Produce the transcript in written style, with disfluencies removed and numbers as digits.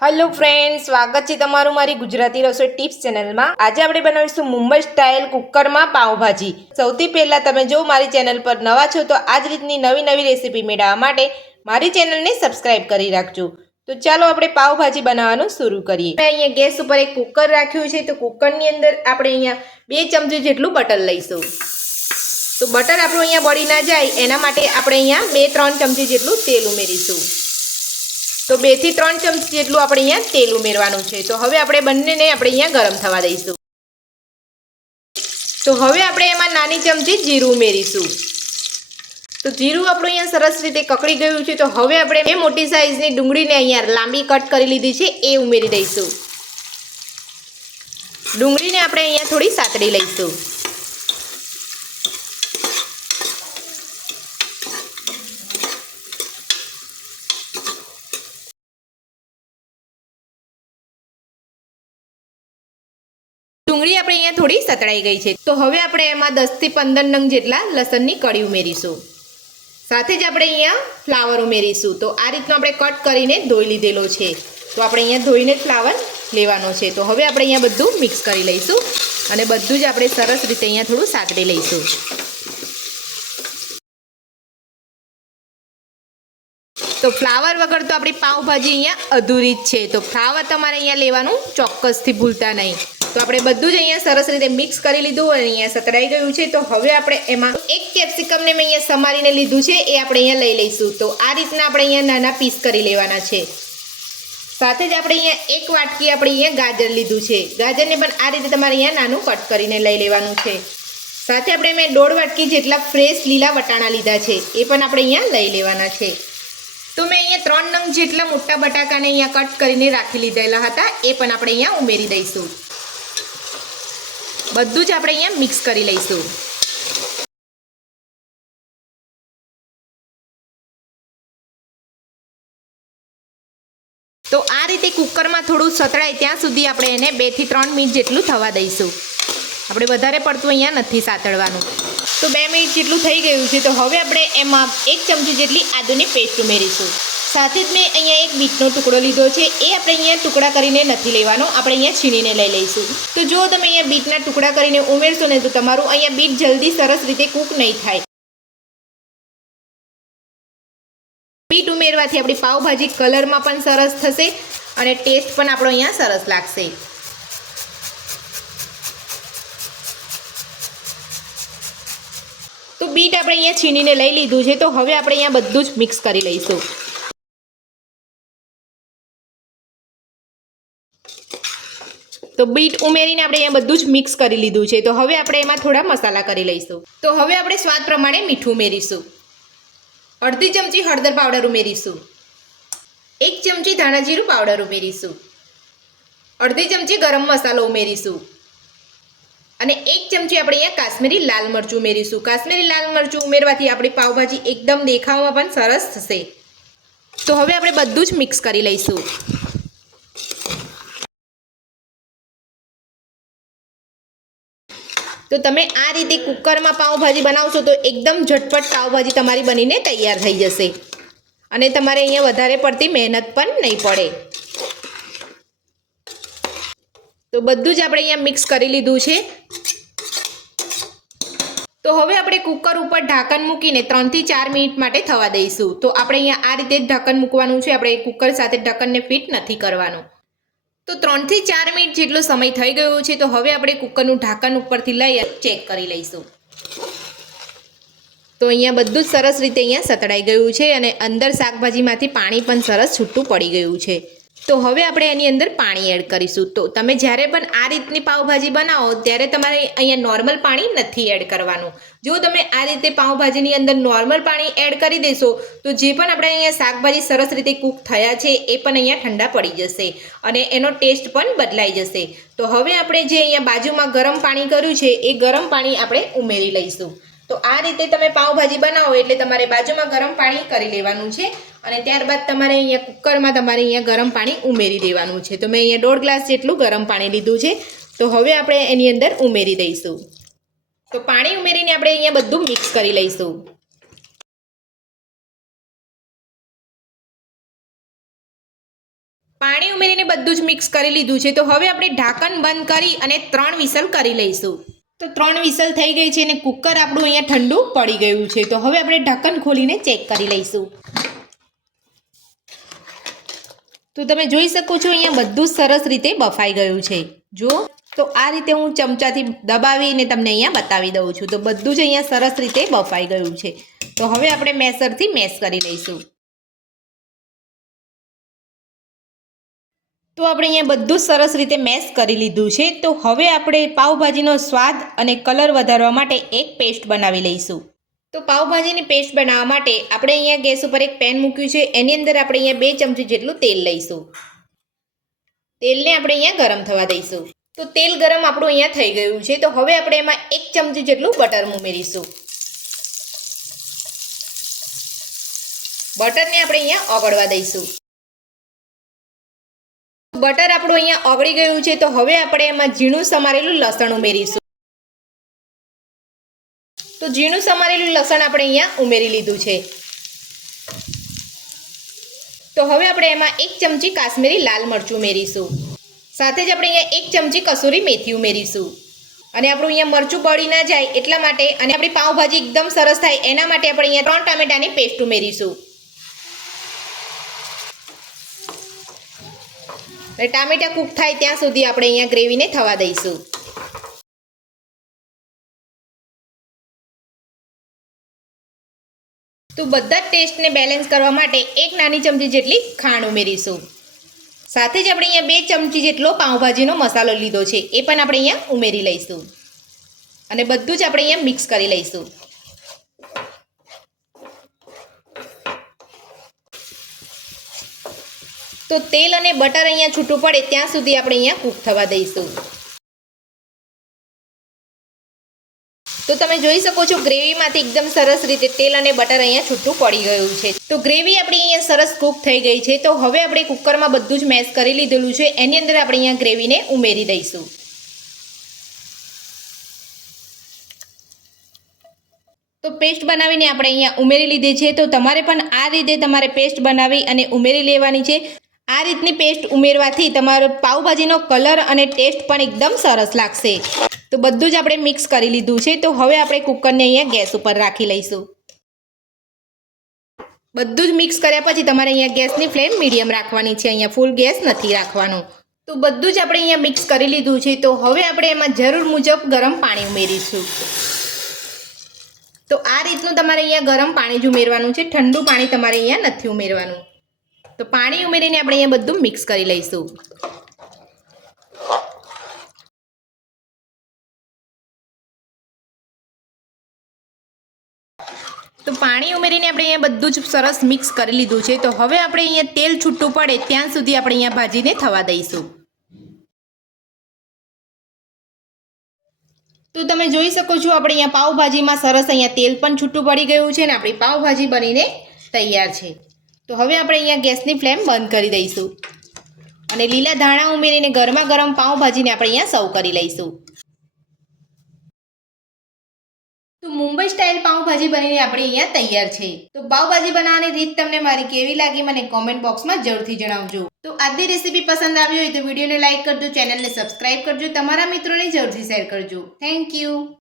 Hello friends, स्वागत है तमारू मारी गुजराती रसोई टिप्स चैनल में। आज આપણે બનાવીશું મુંબઈ સ્ટાઇલ કુકરમાં પાવભાજી। સૌથી પહેલા તમે જો મારી ચેનલ પર નવા છો તો આ જ રીતની નવી નવી રેસીપી મેળવવા માટે મારી ચેનલને સબસ્ક્રાઇબ કરી રાખજો। તો ચાલો આપણે પાવભાજી બનાવવાનું શરૂ કરીએ। અહીંયા ગેસ ઉપર એક કુકર રાખ્યું છે, તો કુકરની અંદર આપણે અહીંયા 2 ચમચી જેટલું બટર લઈશું। તો બટર આપણું અહીંયા બળી ના જાય એના માટે આપણે અહીંયા 2-3 ચમચી જેટલું તેલ ઉમેરીશું। तो 2 થી 3 ચમચી જેટલું આપણે અહીંયા તેલ ઉમેરવાનું છે। તો હવે આપણે બંનેને આપણે અહીંયા ગરમ થવા દઈશું। તો હવે આપણે એમાં નાની ચમચી જીરું ઉમેરીશું। તો જીરું આપણું અહીંયા સરસ રીતે કકડી ગયું છે। તો હવે આપણે બે મોટી સાઈઝની ડુંગળીને અહીંયા લાંબી કટ કરી લીધી છે એ ઉમેરી દઈશું। ડુંગળીને આપણે અહીંયા થોડી સાતળી લઈશું। ડુંગળી આપણે અહીંયા થોડી સતળાઈ ગઈ છે। તો હવે આપણે એમાં 10 થી 15 નંગ જેટલા લસણની કળી ઉમેરીશું। સાથે જ આપણે અહીંયા ફ્લાવર ઉમેરીશું। તો આ રીતનો આપણે કટ કરીને ધોઈ લીધેલો છે। તો આપણે અહીંયા ધોઈને ફ્લાવર લેવાનો છે। તો હવે આપણે અહીંયા બધું મિક્સ કરી લઈશું અને બધું જ આપણે સરસ રીતે અહીંયા થોડું સાતળી લઈશું। તો ફ્લાવર વગર તો આપણી પાવભાજી અહીંયા અધૂરી જ છે। તો ફ્લાવર તમારે અહીંયા લેવાનું ચોક્કસથી ભૂલતા નહીં। तो આપણે બધું જ અહીંયા સરસ રીતે મિક્સ કરી લીધું અને અહીંયા સતળાઈ ગયું છે। તો હવે આપણે એમાં એક કેપ્સિકમને મેં અહીંયા સમારીને લીધું છે એ આપણે અહીંયા લઈ લઈશું। તો આ રીતના આપણે અહીંયા નાના પીસ કરી લેવાના છે। સાથે જ આપણે અહીંયા એક વાટકી આપણે અહીંયા ગાજર લીધું છે। ગાજરને પણ આ રીતે તમારે અહીંયા નાનું કટ કરીને લઈ લેવાનું છે। સાથે આપણે મેં 1.5 વાટકી જેટલા ફ્રેશ લીલા વટાણા લીધા છે એ પણ આપણે અહીંયા લઈ લેવાના છે। તો મેં અહીંયા 3 નંગ જેટલા મોટા બટાકાને અહીંયા કટ કરીને રાખી લીધેલા હતા એ પણ આપણે અહીંયા ઉમેરી દઈશું। બધું જ આપણે અહીંયા મિક્સ કરી લઈશું। તો આ રીતે કુકરમાં થોડું સતળાય ત્યાં સુધી આપણે એને 2 થી 3 મિનિટ જેટલું થવા દઈશું। આપણે વધારે પડતું અહીંયા નથી સાતળવાનું। તો 2 મિનિટ જેટલું થઈ ગયું છે। તો હવે આપણે એમાં 1 ચમચી જેટલી આદુની પેસ્ટ ઉમેરીશું। સાથે જ મેં અહીંયા એક બીટનો ટુકડો લીધો છે એ આપણે અહીંયા ટુકડા કરીને નથી લેવાનો, આપણે અહીંયા છીણીને લઈ લઈશું। તો જો તમે અહીંયા બીટના ટુકડા કરીને ઉમેરશો ને તો તમારું અહીંયા બીટ જલ્દી સરસ રીતે કૂક નહીં થાય। બીટ ઉમેરવાથી આપણી પાવભાજી કલરમાં પણ સરસ થશે અને ટેસ્ટ પણ આપણો અહીંયા સરસ લાગશે। તો બીટ આપણે અહીંયા છીણીને લઈ લીધું છે। તો હવે આપણે અહીંયા બધું જ મિક્સ કરી લઈશું। તો બીટ ઉમેરીને આપણે અહીંયા બધું જ મિક્સ કરી લીધું છે। તો હવે આપણે એમાં થોડા મસાલા કરી લઈશું। તો હવે આપણે સ્વાદ પ્રમાણે મીઠું ઉમેરીશું। અડધી ચમચી હળદર પાવડર ઉમેરીશું। 1 ચમચી ધાણા જીરું પાવડર ઉમેરીશું। અડધી ચમચી ગરમ મસાલો ઉમેરીશું અને 1 ચમચી આપણે અહીંયા કાશ્મીરી લાલ મરચું ઉમેરીશું। કાશ્મીરી લાલ મરચું ઉમેરવાથી આપણી પાવભાજી એકદમ દેખાવમાં પણ સરસ થશે। તો હવે આપણે બધું જ મિક્સ કરી લઈશું। તો તમે આ રીતે કુકરમાં પાવભાજી બનાવશો તો એકદમ ઝટપટ પાવભાજી તમારી બનીને તૈયાર થઈ જશે અને તમારે અહીંયા વધારે પડતી મહેનત પણ નહીં પડે। તો બધું જ આપણે અહીંયા મિક્સ કરી લીધું છે। તો હવે આપણે કુકર ઉપર ઢાંકણ મૂકીને 3 થી 4 મિનિટ માટે થવા દઈશું। તો આપણે અહીંયા આ રીતે જ ઢાંકણ મૂકવાનું છે, આપણે કુકર સાથે ઢાંકણને ફિટ નથી કરવાનું। તો 3 થી 4 મિનિટ જેટલો સમય થઈ ગયો છે। તો હવે આપણે કુકરનું ઢાંકણ ઉપરથી લઈ ચેક કરી લઈશું। તો અહીંયા બધું જ સરસ રીતે અહીંયા સતળાઈ ગયું છે અને અંદર શાકભાજીમાંથી પાણી પણ સરસ છૂટું પડી ગયું છે। તો હવે આપણે એની અંદર પાણી એડ કરીશું। તો તમે જ્યારે પણ આ રીતની પાવભાજી બનાવો ત્યારે તમારે અહીંયા નોર્મલ પાણી નથી એડ કરવાનું। જો તમે આ રીતે પાવભાજીની અંદર નોર્મલ પાણી એડ કરી દેશો તો જે પણ આપણે અહીંયા શાકભાજી સરસ રીતે કૂક થયા છે એ પણ અહીંયા ઠંડા પડી જશે અને એનો ટેસ્ટ પણ બદલાઈ જશે। તો હવે આપણે જે અહીંયા બાજુમાં ગરમ પાણી કર્યું છે એ ગરમ પાણી આપણે ઉમેરી લઈશું। તો આ રીતે તમે પાવભાજી બનાવો એટલે તમારે બાજુમાં ગરમ પાણી કરી લેવાનું છે અને ત્યારબાદ તમારે અહીંયા કુકરમાં તમારે અહીંયા ગરમ પાણી ઉમેરી દેવાનું છે। તો મેં અહીંયા 1.5 ગ્લાસ જેટલું ગરમ પાણી લીધું છે। તો હવે આપણે એની અંદર ઉમેરી દઈશું। તો પાણી ઉમેરીને આપણે અહીંયા બધું મિક્સ કરી લઈશું। પાણી ઉમેરીને બધું જ મિક્સ કરી લીધું છે. તો હવે આપણે ઢાંકણ બંધ કરી અને 3 વિસલ કરી લઈશું. તો 3 વિસલ થઈ ગઈ છે અને કુકર આપણું અહીંયા ઠંડુ પડી ગયું છે. તો હવે આપણે ઢાંકણ ખોલીને ચેક કરી લઈશું. તો તમે જોઈ શકો છો અહીંયા બધું જ સરસ રીતે બફાઈ ગયું છે. જો તો આ રીતે હું ચમચાથી દબાવીને તમને અહીંયા બતાવી દઉં છું. તો બધું જ અહીંયા સરસ રીતે બફાઈ ગયું છે. તો હવે આપણે મેસરથી મેશ કરી લઈશું. તો આપણે અહીંયા બધું જ સરસ રીતે મેશ કરી લીધું છે. તો હવે આપણે પાવભાજીનો સ્વાદ અને કલર વધારવા માટે એક પેસ્ટ બનાવી લઈશું. તો પાવભાજીની પેસ્ટ બનાવવા માટે આપણે અહીંયા ગેસ ઉપર એક પેન મૂક્યું છે. એની અંદર આપણે અહીંયા 2 ચમચી જેટલું તેલ લઈશું. તેલને આપણે અહીંયા ગરમ થવા દઈશું. તો તેલ ગરમ આપણું અહીંયા થઈ ગયું છે. તો હવે આપણે એમાં 1 ચમચી જેટલું બટર ઉમેરીશું. બટરને આપણે અહીંયા ઓગળવા દઈશું. બટર આપણું અહીંયા ઓગળી ગયું છે. તો હવે આપણે એમાં ઝીણું સમારેલું લસણ ઉમેરીશું. તો ઝીણું સમારેલું લસણ આપણે અહીંયા ઉમેરી લીધું છે. તો હવે આપણે એમાં 1 ચમચી કાશ્મીરી લાલ મરચું ઉમેરીશું. સાથે જ આપણે અહીંયા 1 ચમચી કસૂરી મેથી ઉમેરીશું. અને આપણું અહીંયા મરચું બળી ના જાય એટલા માટે અને આપણી પાવભાજી એકદમ સરસ થાય એના માટે આપણે અહીંયા 3 ટામેટાની પેસ્ટ ઉમેરીશું. ટામેટા કૂક થાય ત્યાં સુધી આપણે અહીંયા ગ્રેવીને થવા દઈશું. તો બધા જ ટેસ્ટને બેલેન્સ કરવા માટે 1 નાની ચમચી જેટલી ખાંડ ઉમેરીશું. સાથે જ આપણે અહીંયા 2 ચમચી જેટલો પાવભાજીનો મસાલો લીધો છે એ પણ આપણે અહીંયા ઉમેરી લઈશું. અને બધું જ આપણે અહીંયા મિક્સ કરી લઈશું. તો તેલ અને બટર અહીંયા છૂટું પડે ત્યાં સુધી આપણે અહીંયા કૂક થવા દઈશું. તો તમે જોઈ શકો છો ગ્રેવીમાંથી એકદમ સરસ રીતે તેલ અને બટર અહીંયા છૂટું પડી ગયું છે. તો ગ્રેવી આપણી અહીંયા સરસ કૂક થઈ ગઈ છે. તો હવે આપણે કુકરમાં બધું જ મેશ કરી લીધેલું છે એની અંદર આપણે અહીંયા ગ્રેવીને ઉમેરી દઈશું. તો પેસ્ટ બનાવીને આપણે અહીંયા ઉમેરી લીધી છે. તો તમારે પણ આ રીતે તમારે પેસ્ટ બનાવી અને ઉમેરી લેવાની છે. આ રીતની પેસ્ટ ઉમેરવાથી તમારો પાવભાજીનો કલર અને ટેસ્ટ પણ એકદમ સરસ લાગશે. તો બધું જ આપણે મિક્સ કરી લીધું છે. તો હવે આપણે કુકરને અહીંયા ગેસ ઉપર રાખી લઈશું. બધું જ મિક્સ કર્યા પછી તમારે અહીંયા ગેસની ફ્લેમ મીડિયમ રાખવાની છે. અહીંયા ફૂલ ગેસ નથી રાખવાનો. તો બધું જ આપણે અહીંયા મિક્સ કરી લીધું છે. તો હવે આપણે એમાં જરૂર મુજબ ગરમ પાણી ઉમેરીશું. તો આ રીતનું તમારે અહીંયા ગરમ પાણી જ ઉમેરવાનું છે. ઠંડુ પાણી તમારે અહીંયા નથી ઉમેરવાનું. તો પાણી ઉમેરીને આપણે અહીંયા બધું મિક્સ કરી લઈશું. તો પાણી ઉમેરીને આપણે અહીંયા બધું જ સરસ મિક્સ કરી લીધું છે. તો હવે આપણે અહીંયા તેલ છૂટું પડે ત્યાં સુધી આપણે અહીંયા ભાજીને થવા દઈશું. તો તમે જોઈ શકો છો આપણે અહીંયા પાવભાજીમાં સરસ અહીંયા તેલ પણ છૂટું પડી ગયું છે અને આપણી પાવભાજી બનીને તૈયાર છે. તો હવે આપણે અહીંયા ગેસની ફ્લેમ બંધ કરી દઈશું અને લીલા ધાણા ઉમેરીને ગરમા ગરમ પાવભાજીને આપણે અહીંયા સર્વ કરી લઈશું. તો મુંબઈ સ્ટાઇલ પાવભાજી બનીને આપણી અહીંયા તૈયાર છે. તો પાવભાજી બનાવવાની રીત તમને મારી કેવી લાગી મને કોમેન્ટ બોક્સમાં જરૂરથી જણાવજો. તો આજની રેસીપી પસંદ આવી હોય તો વિડીયોને લાઇક કરજો, ચેનલને સબસ્ક્રાઇબ કરજો, તમારા મિત્રોને જરૂરથી શેર કરજો. Thank you.